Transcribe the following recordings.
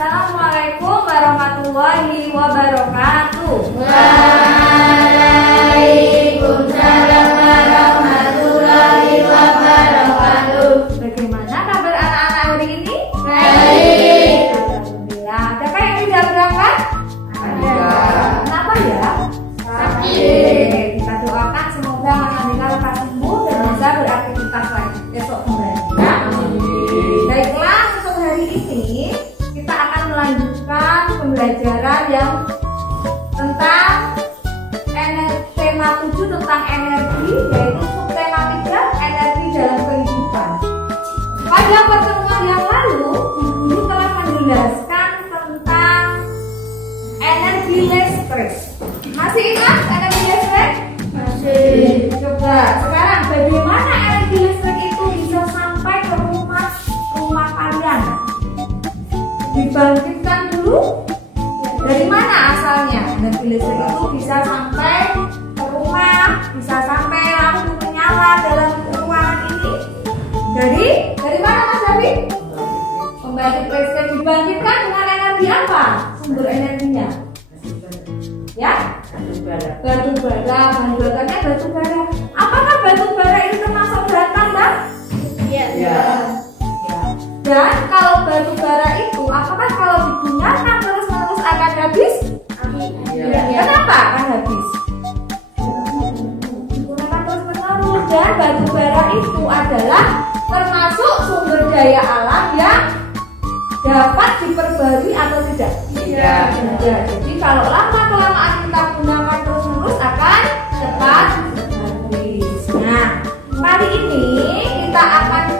Assalamualaikum warahmatullahi wabarakatuh. Waalaikumsalam warahmatullahi wabarakatuh. Bagaimana kabar anak-anak hari ini? Baik. Alhamdulillah. Adakah yang tidak berangkat? Ada. Kenapa ya? Sakit. Kita doakan semoga alhamdulillah lekas sembuh dan bisa beraktivitas lagi besok kembali. Ya? Baiklah, untuk hari ini kita akan melanjutkan pembelajaran yang tentang tema 7 tentang energi, yaitu subtema 3 energi dalam kehidupan. Pada pertemuan yang lalu, guru telah menjelaskan tentang energi listrik. Masih ingat energi listrik? Masih. Coba sekarang bagaimana energi listrik itu bisa sampai ke rumah kalian? Dibangkitkan dulu. Dari mana asalnya energi listrik itu bisa sampai ke rumah, bisa sampai lampu menyala dalam ruangan ini? Dari mana Mas David? Pembangkit listrik dibangkitkan dengan energi apa? Sumber energinya? Ya? Batu bara, bahan bakarnya batu bara. Apakah batu bara itu termasuk bata, Mbak? Iya. Ya. Dan kalau batu bara itu, apakah kalau digunakan terus-menerus akan habis? Iya. Kenapa akan habis? Digunakan terus-menerus, dan batu bara itu adalah termasuk sumber daya alam yang dapat diperbarui atau tidak? Tidak. Ya, jadi kalau lama-kelamaan kita gunakan terus-menerus akan cepat habis. Nah, kali ini kita akan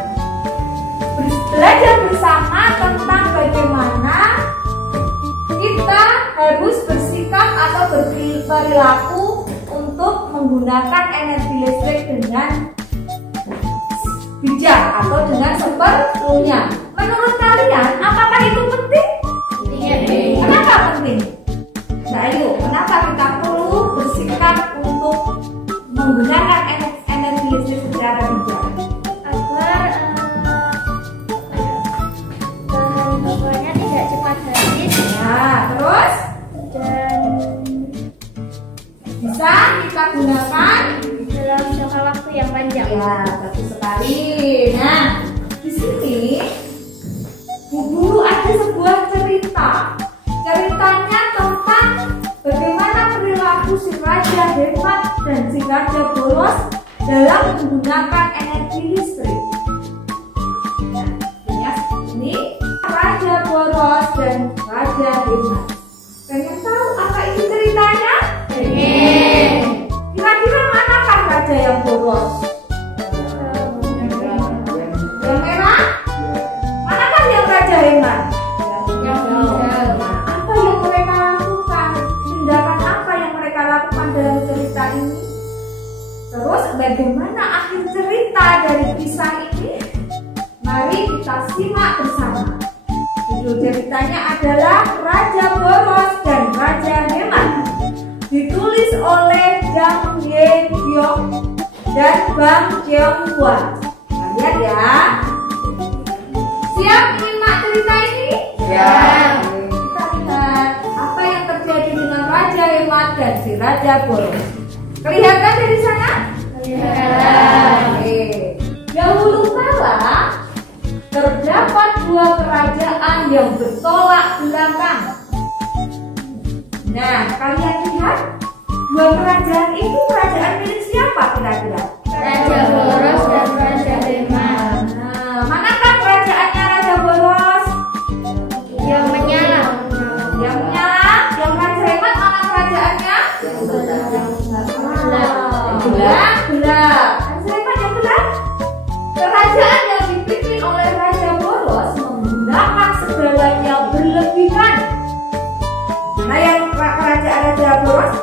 belajar bersama tentang bagaimana kita harus bersikap atau berperilaku untuk menggunakan energi listrik dengan bijak atau dengan seperlunya. Menurut kalian, apakah itu penting? Kenapa penting? Nah, ayo, kenapa kita perlu bersikap untuk menggunakan energi listrik secara bijak? Agar bahan bakarnya tidak cepat habis Nah, terus dan bisa kita gunakan dalam jangka waktu yang panjang. ya, bagus sekali. Nah, di sini Bu Guru ada sebuah cerita. Ceritanya tentang bagaimana perilaku si raja hemat dan si raja boros dalam menggunakan energi listrik. Nah, ini raja boros dan raja hemat. Pengen tahu apa isi ceritanya? Pengen. Kira-kira manakah raja yang boros? Yang merah? Manakah yang raja hemat? Yang hijau. Apa yang mereka lakukan? Tindakan apa yang mereka lakukan dalam cerita ini? Terus bagaimana akhir cerita dari kisah ini? Mari kita simak bersama. Judul ceritanya adalah Raja Boros dan Raja Hemat. Ditulis oleh Jang Ye Kyung dan Bang Jeong Hwa. Lihat ya. Siap menyimak cerita ini? Ya. Kita lihat apa yang terjadi dengan Raja Hemat dan si Raja Boros. Kelihatan dari sana? Oke. Dahulu kala terdapat dua kerajaan yang bertolak belakang. Nah, kalian lihat dua kerajaan itu kerajaan milik siapa kira-kira? Raja Boros dan Raja Hemat. Nah, manakah kerajaannya Raja Boros? Yang menyala. Yang menyala, yang Raja Hemat mana kerajaannya? Gelap, gelap. Raja Hemat yang gelap. Kerajaan yang dipimpin oleh Raja Boros menggunakan segalanya berlebihan. Nah, yang kerajaan Raja Boros,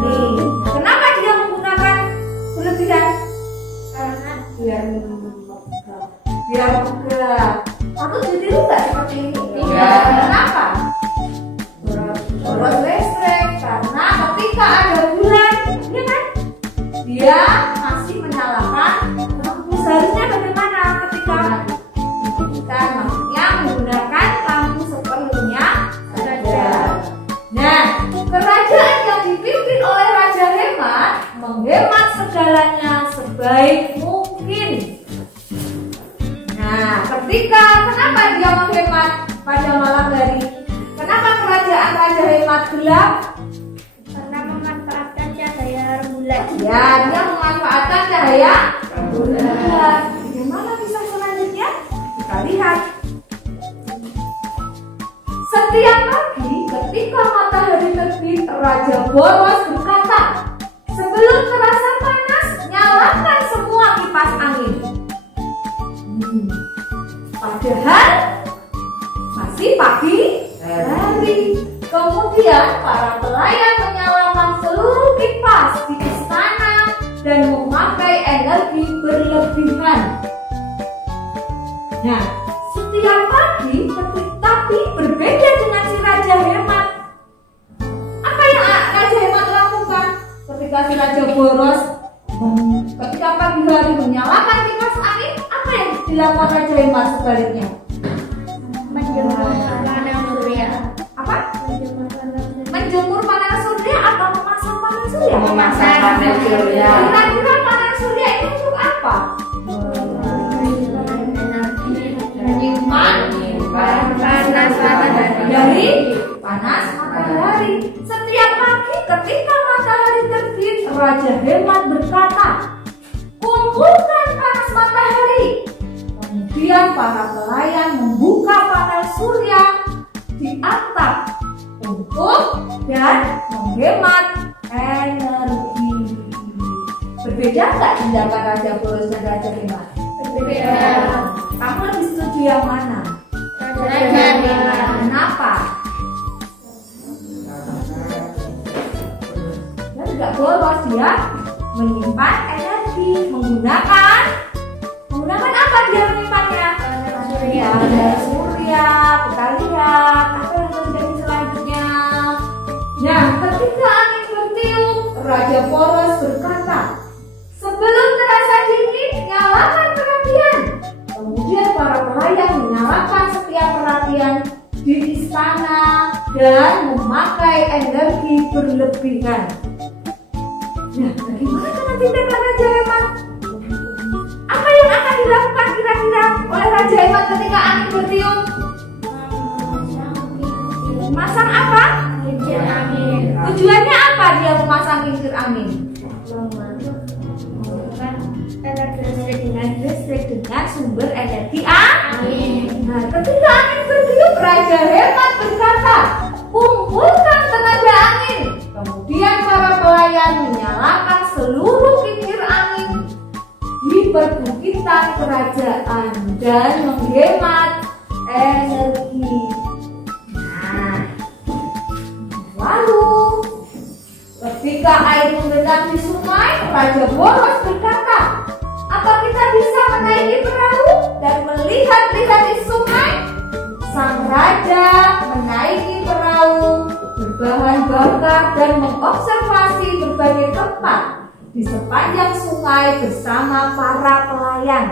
nih, kenapa dia menggunakan berlebihan? Karena Biar megah. Aku jadi enggak seperti ini. Tidak. Kenapa? Boros listrik karena ketika ada bulan, ya kan? Dia masih menyalakan lampu. Seharusnya bagaimana ketika kita maksudnya menggunakan lampu raja menghemat pada malam hari? Kenapa kerajaan raja hemat gelap? Karena memanfaatkan cahaya rembulan. Ya, dia memanfaatkan cahaya rembulan. Bagaimana kisah selanjutnya? Kita lihat. Setiap pagi ketika matahari terbit, Raja Boros berkata, "Sebelum terasa panas, nyalakan semua kipas angin." Padahal masih pagi hari. Kemudian para pelayan menyalakan seluruh kipas di istana dan memakai energi berlebihan. Nah, setiap pagi tapi berbeda dengan si Raja Hemat. Apa yang Raja Hemat lakukan ketika si Raja Boros ketika pagi hari menyalakan kipas angin? Apa yang dilakukan Raja Hemat sebaliknya? Menjemur panas surya. Apa? Menjemur panas surya. Menjemur panas surya atau memasang panas surya? Memasang panas surya. Kira-kira panas surya itu untuk apa? Menyimpan panas matahari. dari panas matahari. Setiap pagi ketika matahari terbit, Raja Hemat berkata, "Kumpulkan panas matahari." Kemudian para pelayan membuka panel surya di atap untuk dan menghemat energi. Berbeda nggak tindakan Raja Boros dan Raja Hemat? Berbeda. Kamu lebih setuju yang mana? Raja Hemat. Kenapa? Dan nggak boros, dia menyimpan energi menggunakan apa dia menyimpannya? Surya. Panel surya. Kita lihat apa yang terjadi selanjutnya. Nah, ketika angin bertiup, Raja Boros berkata, "Sebelum terasa dingin, nyalakan perapian." Kemudian para pelayan menyalakan setiap perapian di istana dan memakai energi berlebihan. Nah, bagaimana dengan tindakan Raja Hemat? Apa yang akan dilakukan kira-kira oleh Raja Hemat ketika angin bertiup? Memasang apa? Kincir angin. Tujuannya apa dia memasang kincir angin? Listrik dengan sumber energi angin. Nah, ketika angin bertiup, Raja Hemat berkata, "Kumpulkan tenaga angin." Kemudian para pelayan menyalakan seluruh kincir angin di perbukitan kerajaan dan menghemat energi. Nah, lalu ketika air menggenang di sungai, Raja Boros berkata, "Apa kita bisa menaiki perahu dan melihat-lihat di sungai?" Sang raja menaiki perahu berbahan bakar dan mengobservasi berbagai tempat di sepanjang sungai bersama para pelayan.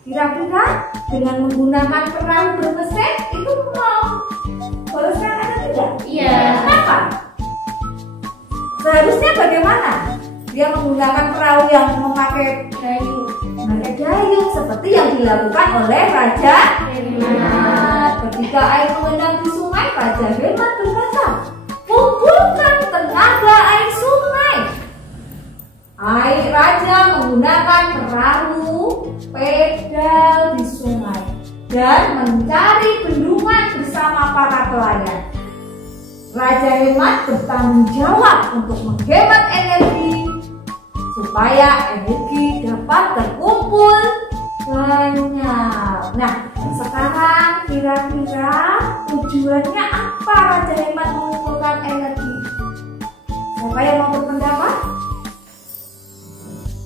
Kira-kira dengan menggunakan perahu bermesin itu mau borosnya ada tidak? Iya. Kenapa? Seharusnya bagaimana? Dia menggunakan perahu yang memakai dayung seperti yang dilakukan oleh Raja Hemat. Ketika air mengendap di sungai, Raja Hemat berkata, "Kumpulkan tenaga air sungai." Air raja menggunakan perahu pedal di sungai dan mencari bendungan bersama para pelayan. Raja Hemat bertanggung jawab untuk menghemat energi supaya energi dapat terkumpul banyak. Nah, sekarang kira-kira tujuannya apa Raja Hemat mengumpulkan energi? Siapa yang mau berpendapat?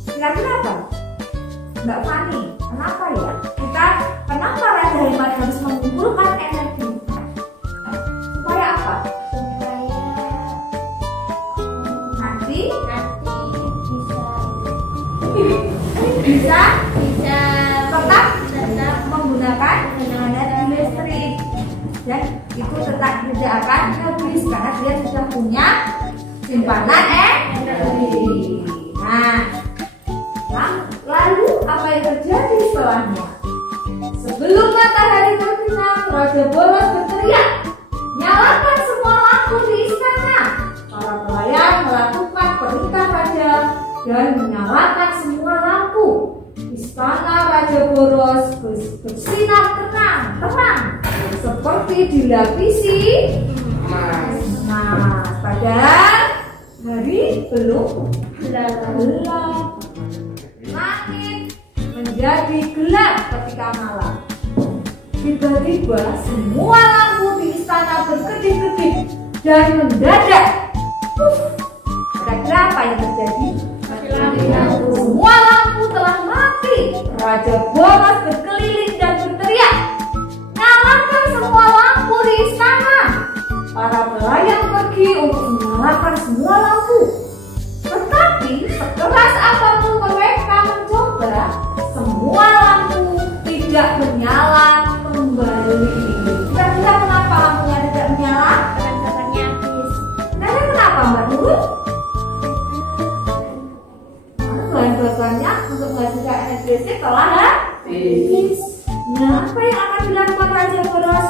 Kira-kira apa? Mbak Fani, kenapa ya? Kenapa Raja Hemat harus mengumpulkan energi? Supaya apa? Nanti bisa tetap menggunakan energi listrik dan itu tetap tidak akan habis karena dia sudah punya simpanan energi. Nah, lalu apa yang terjadi setelahnya? Sebelum matahari terbenam, Raja Boros bersinar terang seperti dilapisi emas. Padahal hari belum gelap. Langit menjadi gelap ketika malam. Tiba-tiba semua lampu di istana berkedip-kedip dan mendadak. Kira-kira apa yang terjadi? Semua lampu telah mati. Raja Boros berkeliling dan berteriak, "Nyalakan semua lampu di istana!" Para pelayan pergi untuk menyalakan semua lampu. Tetapi sekeras apapun mereka mencoba, semua lampu tidak menyala kembali. Kira-kira kenapa lampunya tidak menyala? Bahan-bahannya habis. Nanya kenapa Mbak Nurul? Bahan-bahannya untuk menghasilkan energi listrik telah habis. Nah, apa yang akan dilakukan Raja Boros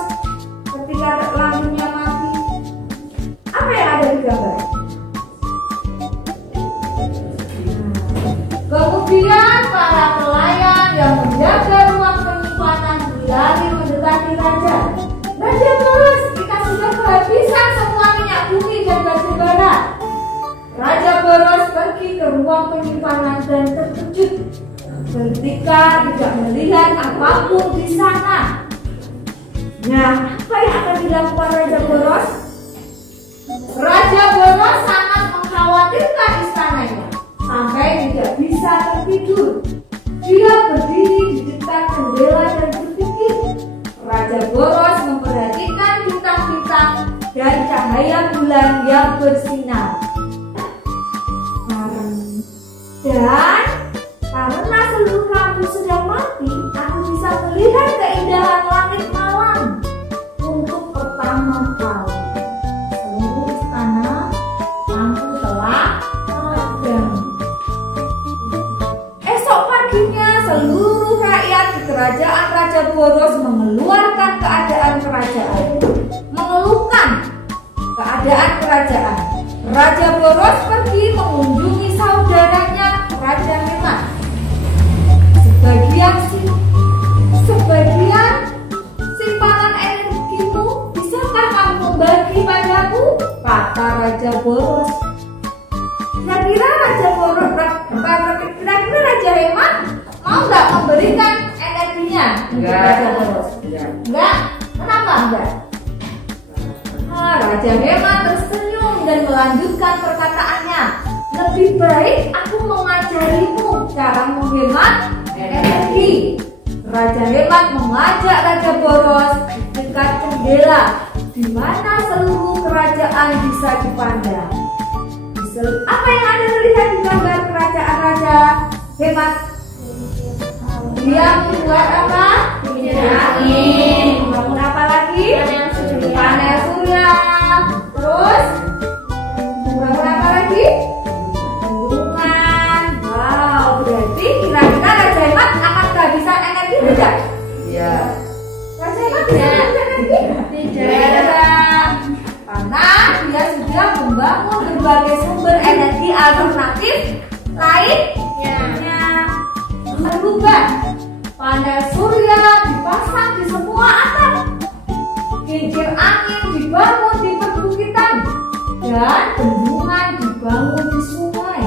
ketika lampunya mati? Apa yang ada di gambar? Kemudian para pelayan yang menjaga ruang penyimpanan berlari mendekati raja. Raja Boros, kita sudah kehabisan semua minyak bumi dan batu bara. Raja Boros pergi ke ruang penyimpanan dan terkejut ketika tidak melihat apapun di sana. Nah, apa yang akan dilakukan Raja Boros? Raja Boros sangat mengkhawatirkan istananya sampai tidak bisa tertidur. Dia berdiri di dekat jendela dan berpikir. Raja Boros memperhatikan bintang-bintang dan cahaya bulan yang bersinar. Dan karena seluruh lampu sudah mati, aku bisa melihat keindahan langit malam untuk pertama kali. Seluruh istana lampu telah padam. Esok paginya seluruh rakyat di kerajaan Raja Boros mengeluarkan mengeluhkan keadaan kerajaan. Raja Boros pergi mengunjungi saudaranya Raja Hemat. Sebagian simpanan energimu bisakah kamu membagi padaku? Kata Raja Boros. Kira-kira Raja Hemat mau nggak memberikan energinya untuk Raja Boros? Enggak. Kenapa enggak? Raja Hemat tersenyum dan melanjutkan perkataannya. Lebih baik aku mengajarimu cara menghemat energi. Raja Hemat mengajak Raja Boros di dekat jendela di mana seluruh kerajaan bisa dipandang. Apa yang Anda lihat di gambar kerajaan Raja Hemat? Dia membuat apa? Angin. Membangun apa lagi? Panel surya. Terus membangun apa lagi? Bendungan. Wow, berarti kira-kira Raja Hemat akan kehabisan energi tidak? Iya. Raja Hemat bisa kehabisan energi? Tidak. Karena dia sudah membangun berbagai sumber energi alternatif lainnya. Berubah. Panel surya dipasang di semua atap. Kincir angin dibangun di perbukitan dan bendungan dibangun di sungai.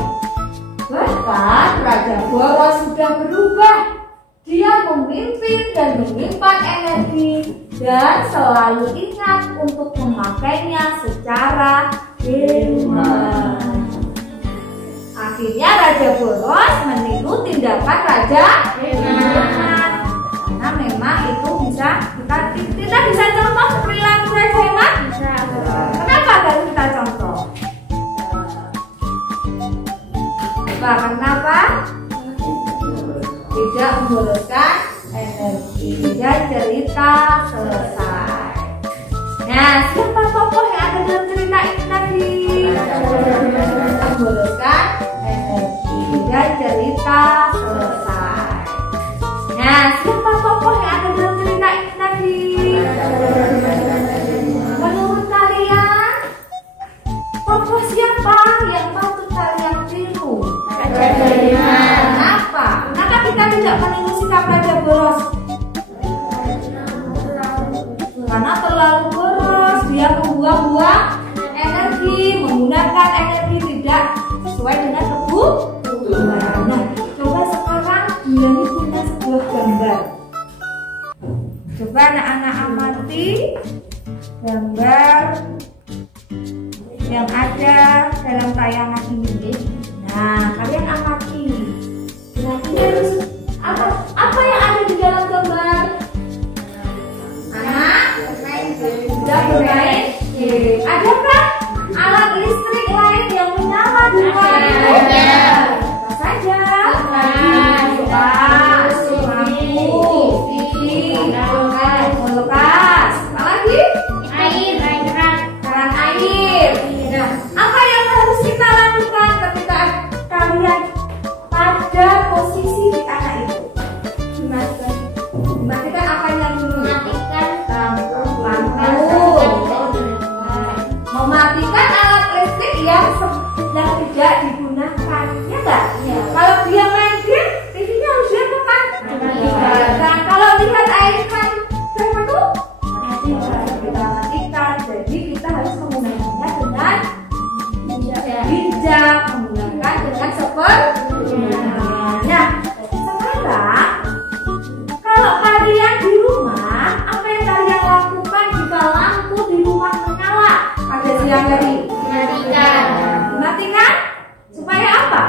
Bahkan Raja Boros sudah berubah. Dia memimpin dan menyimpan energi dan selalu ingat untuk memakainya secara hemat. Akhirnya Raja Boros meniru tindakan Raja Hemat. Karena memang itu bisa kita bisa contoh perilaku Raja Hemat. Kenapa harus kita contoh? Kenapa? Tidak memboroskan energi. Dan cerita selesai. Nah, siapa tokoh yang ada dalam cerita ini tadi? Memboroskan energi. Dan cerita selesai. Nah, siapa tokoh yang ada dalam cerita ini tadi? Menurut kalian, tokoh siapa yang patut kalian tiru? Kenapa? Kenapa kita tidak meniru sikap harus punya sebuah gambar. Coba anak-anak amati gambar yang ada dalam tayangan ini. Nah, kalian amati. Berarti harus apa yang ada di dalam gambar? Anak sudah bermain. Adakah alat listrik lain yang menyala di rumah? Apa saja? Kulkas, lampu, TV, kulkas. Apa lagi? Keran air. Nah, apa yang harus kita lakukan ketika kalian pada posisi di anak itu? Matikan apanya dulu? Matikan lampu. Mematikan alat listrik yang tidak digunakan, ya enggak? Ya. Kalau dia main game, TV-nya harus diapakan? Nah, kalau lihat air kan penuh, kita matikan. Jadi kita harus menggunakannya dengan bijak, menggunakan dengan seperlunya. Nah, sekarang kalau kalian di rumah, apa yang kalian lakukan jika lampu di rumah menyala pada siang hari? Dimatikan supaya apa?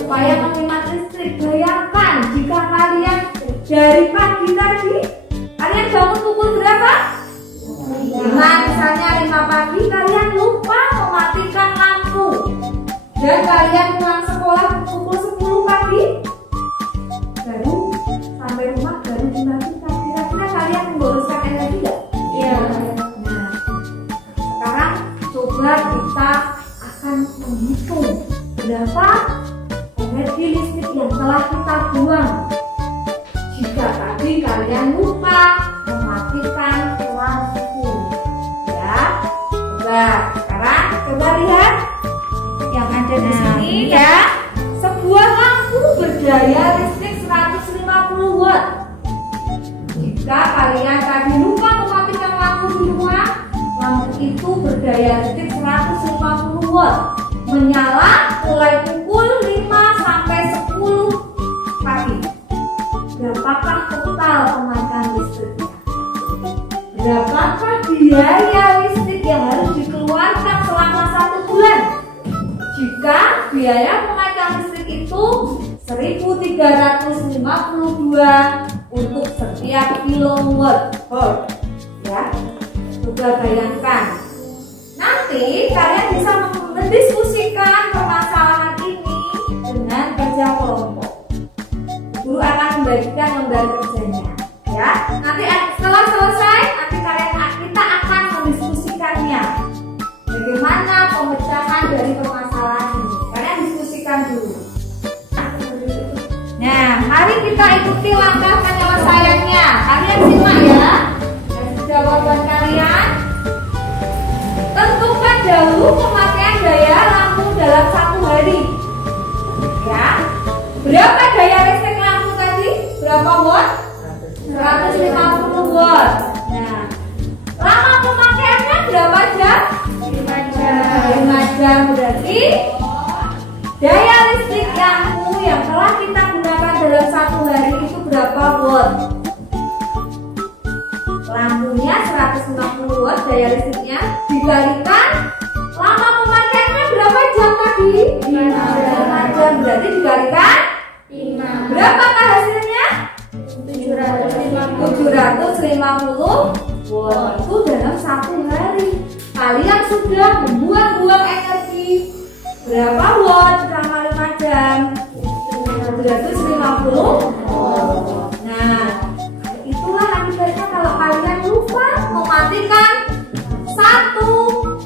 Supaya menghemat listrik. Bayangkan jika kalian dari pagi tadi, kalian bangun pukul berapa? 5, misalnya 5 pagi, kalian lupa mematikan lampu dan kalian pulang sekolah pukul 10 pagi, baru sampai rumah baru dimatikan. Kira-kira kalian memboroskan energi tidak? Iya. Nah, sekarang coba kita akan menghitung berapa energi listrik yang telah kita buang jika tadi kalian lupa mematikan lampu. Ya, coba sekarang coba lihat yang ada di sini ya. Sebuah lampu berdaya listrik 150 watt. Jika kalian tadi lupa mematikan lampu di rumah, lampu itu berdaya listrik 150 watt, menyala mulai pukul 5 sampai 10 pagi. Berapakah total pemakaian listriknya? Berapakah biaya listrik yang harus dikeluarkan selama 1 bulan? Jika biaya pemakaian listrik itu 1.352 untuk setiap kilowatt. Ya, coba bayangkan. Nanti kalian bisa mendiskusikan permasalahan ini dengan kerja kelompok. Guru akan membagikan lembar kerjanya. Ya, nanti setelah selesai, nanti kita akan mendiskusikannya. Bagaimana pemecahan dari permasalahan ini? Kalian diskusikan dulu. Nah, mari kita ikuti langkah penyelesaiannya. Kalian simak ya. Dan jawaban kalian. Tentukan dahulu pemakaian daya lampu dalam 1 hari. Ya. Berapa daya listrik lampu tadi? Berapa watt? 150 watt. Nah, lama pemakaiannya berapa jam? 5 jam. Berarti daya listrik lampu yang telah kita gunakan dalam 1 hari itu berapa watt? Lampunya 150 watt daya listriknya, dikalikan lama pemakaiannya berapa jam tadi? 5 jam. Berarti dikalikan 5. Berapakah hasilnya? 750 watt. Itu dalam 1 hari. Kalian sudah membuang-buang energi berapa watt selama 5 jam? 750 watt. Nah, itulah akibatnya kalau kalian lupa mematikan 1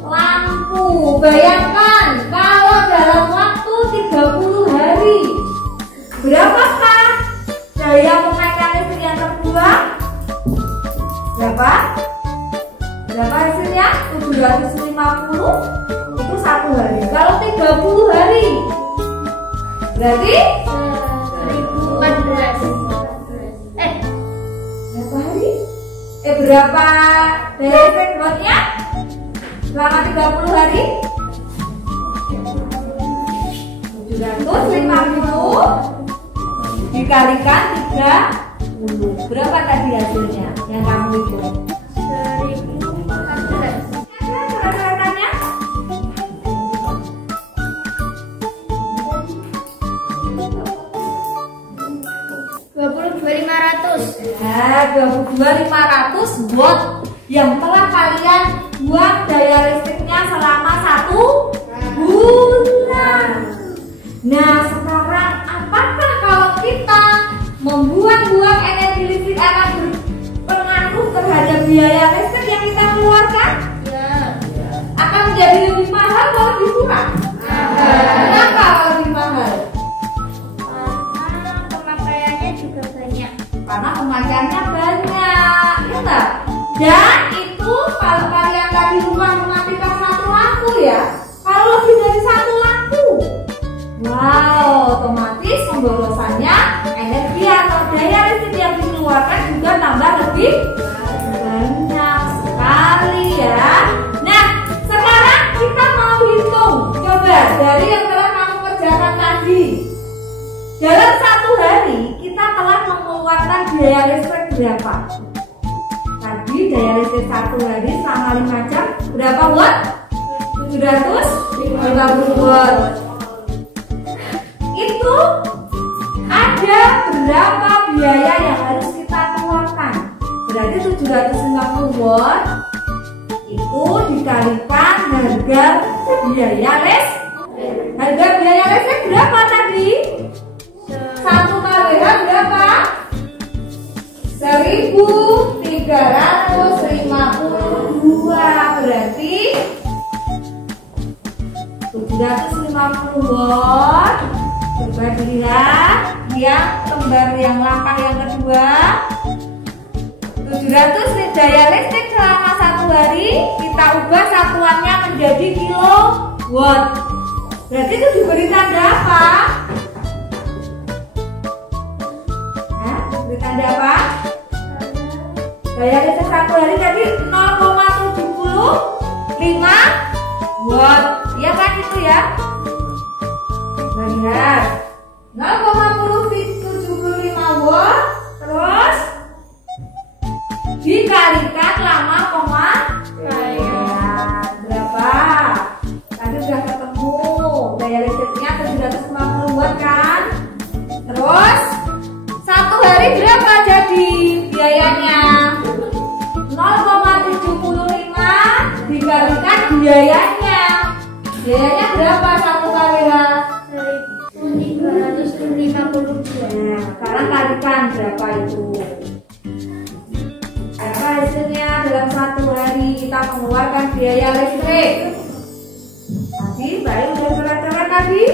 lampu. Bayangkan kalau dalam waktu 30 hari, berapakah daya pemakaian listrik yang terbuang? Berapa? Berapa hasilnya? 750 itu 1 hari. Kalau 30 hari, berarti 1014. berapa hari? Berapa daya listrik wattnya? Selama 30 hari? 750 dikalikan 30. Berapa tadi hasilnya yang kamu hitung? 1014. Ada surat-suratannya? 22.500. Nah, 22.500 watt yang telah kalian buat daya listriknya selama 1 bulan. Nah, sekarang apakah kalau kita membuang-buang energi listrik akan berpengaruh terhadap biaya listrik yang kita keluarkan? Ya. Akan menjadi lebih mahal atau lebih murah? Kenapa lebih mahal? Karena pemakaiannya juga banyak. Karena pemakaiannya banyak, ya enggak? Dan itu kalau kalian tadi rumah mematikan 1 lampu ya, kalau lebih dari 1 lampu, wow, otomatis pemborosannya energi atau daya listrik yang dikeluarkan juga tambah lebih banyak sekali ya. Nah, sekarang kita mau hitung, coba dari yang telah kamu kerjakan tadi. Dalam 1 hari kita telah mengeluarkan biaya listrik berapa? Tadi daya listrik 1 hari selama 5 jam berapa watt? 750 watt. Itu ada berapa biaya yang harus kita keluarkan? Berarti 750 watt itu dikalikan harga biaya listrik. Harga biaya listrik berapa tadi? 1 kWh berapa? 1.352. Berarti 750 watt. Coba dilihat yang lembar yang langkah yang kedua. 700 daya listrik selama 1 hari kita ubah satuannya menjadi kilowatt. Berarti itu diberi tanda apa? Diberi tanda apa? Daya listrik 1 hari tadi 0,75 watt. Iya kan itu ya? Lihat 0,75 watt terus dikalikan lama pemakaian berapa? Tadi sudah ketemu daya listriknya 750 watt kan? Terus 1 hari berapa jadi biayanya? 0,75 dikalikan biayanya. Biayanya berapa 1 kWh? 1.352. Nah, sekarang kalikan berapa itu? Apa hasilnya dalam 1 hari kita mengeluarkan biaya listrik? Tadi baik udah coret-coret tadi.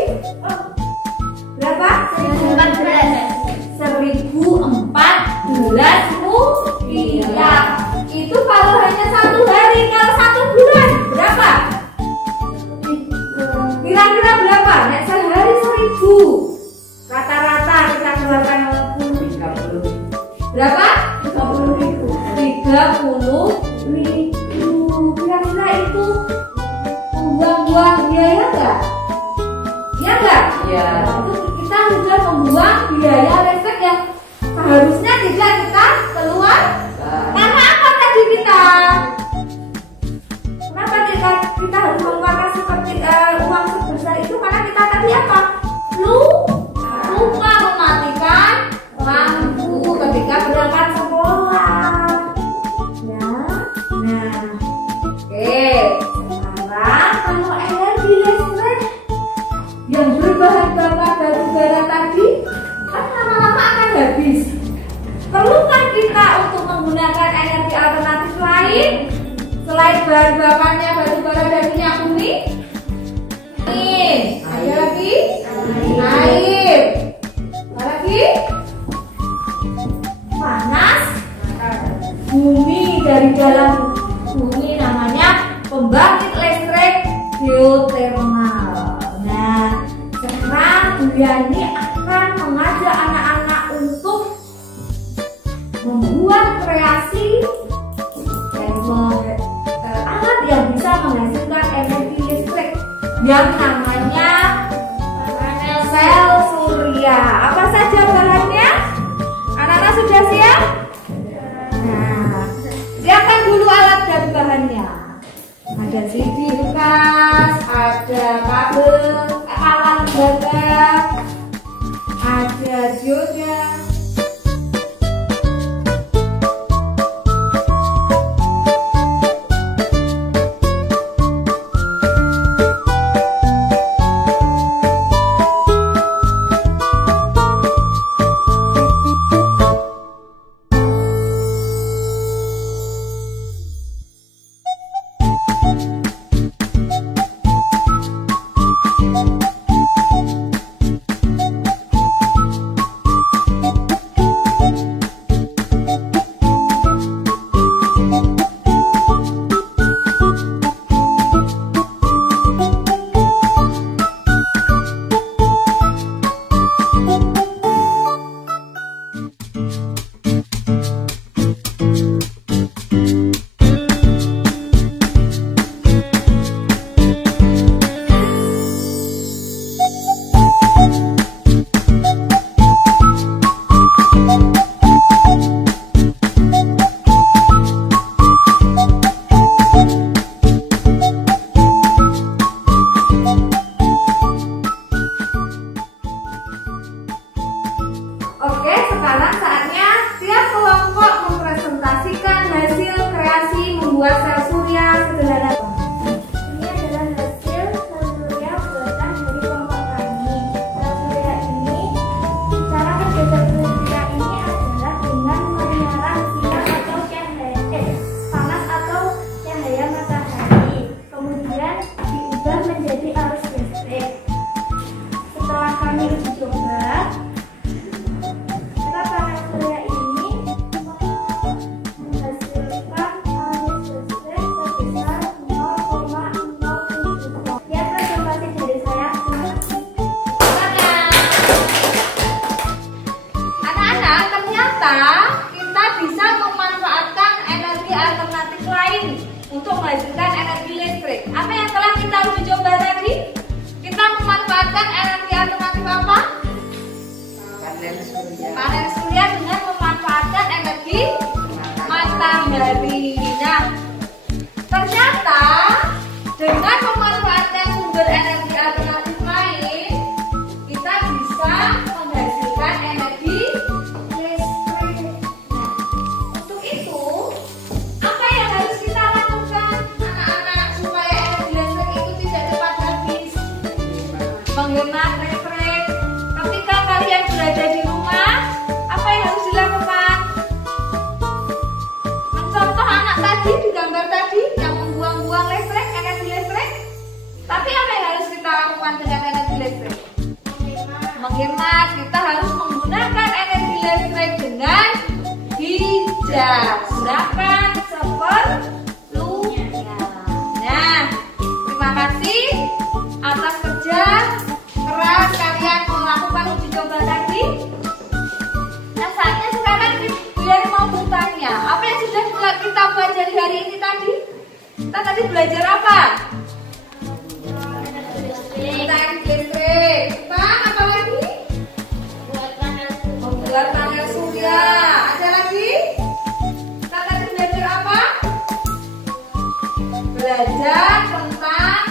Berapa? 1.014 rupiah. Itu kalau hanya 1 hari. Kalau 1 bulan berapa? Kira-kira berapa? Nek sehari 1.000. Rata-rata kita keluarkan 30. Berapa? 30.000. 30.000. Kira-kira itu membuang-buang biaya enggak? Ya enggak? Iya. Itu kita sudah membuang biaya listrik yang seharusnya tidak kita keluar. Karena apa tadi kita? Kenapa kita harus mengeluarkan seperti uang sebesar itu? Karena kita tadi apa? Lupa mematikan lampu ketika berangkat sekolah. Ya. Nah, oke. Sekarang kalau energi listrik yang berbahan bakar batu bara tadi kan lama-lama akan habis. Perlukah kita untuk menggunakan energi alternatif lain selain bahan bakarnya batu bara dan minyak bumi? Ada lagi? Air. Apa lagi? Panas bumi, dari dalam bumi, namanya pembangkit listrik geotermal. Nah, sekarang Bu Yani akan mengajak anak-anak untuk membuat kreasi dan alat yang bisa menghasilkan energi listrik yang namanya panel sel surya. Apa saja bahannya? Oke, sekarang saatnya tiap kelompok mempresentasikan hasil kreasi membuat sel surya sederhana. Ini adalah hasil sel surya buatan dari kelompok kami. Sel surya ini, cara kerja sel surya ini adalah dengan menyerap sinar atau cahaya panas atau cahaya matahari, kemudian diubah menjadi arus listrik. Setelah kami uji coba, panel surya ini menghasilkan arus listrik sebesar 0,07 volt. Ya, presentasi dari saya. Anak-anak, ternyata kita bisa memanfaatkan energi alternatif lain untuk menghasilkan energi listrik. Apa yang telah kita uji coba tadi? Kita memanfaatkan energi alternatif apa? Panel surya dengan memanfaatkan energi matahari. Nah, ternyata dengan memanfaatkan sumber energi alternatif lain, kita bisa menghasilkan energi listrik. Nah, untuk itu, apa yang harus kita lakukan, anak-anak, supaya energi listrik itu tidak cepat habis? Menghemat listrik. Ketika kalian berada di rumah, apa yang harus dilakukan? Mencontoh anak tadi di gambar tadi yang membuang-buang listrik, energi listrik. Tapi apa yang harus kita lakukan dengan energi listrik? Menghemat. Kita harus menggunakan energi listrik dengan bijak. Gunakan seperlunya. Nah, terima kasih atas kerja keras kalian melakukan uji coba tadi. Nah, saatnya sekarang kalian mau bertanya, apa yang sudah kita pelajari hari ini tadi? Kita tadi belajar apa? Tentang listrik. Apa lagi? Membuat panel surya. Ada lagi? Kita tadi belajar apa? Belajar tentang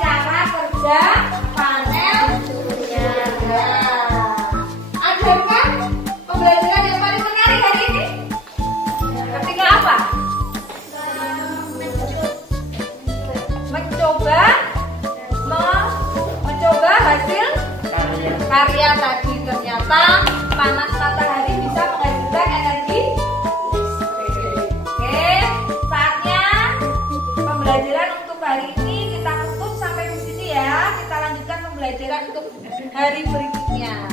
cara kerja panel surya. Adakah pembelajaran yang paling menarik hari ini? Ketika apa? Mencoba hasil karya tadi. Ternyata panas matahari bisa menghasilkan energi listrik. Oke, saatnya pembelajaran untuk hari ini kita tutup sampai di sini ya. Kita lanjutkan pembelajaran untuk hari berikutnya.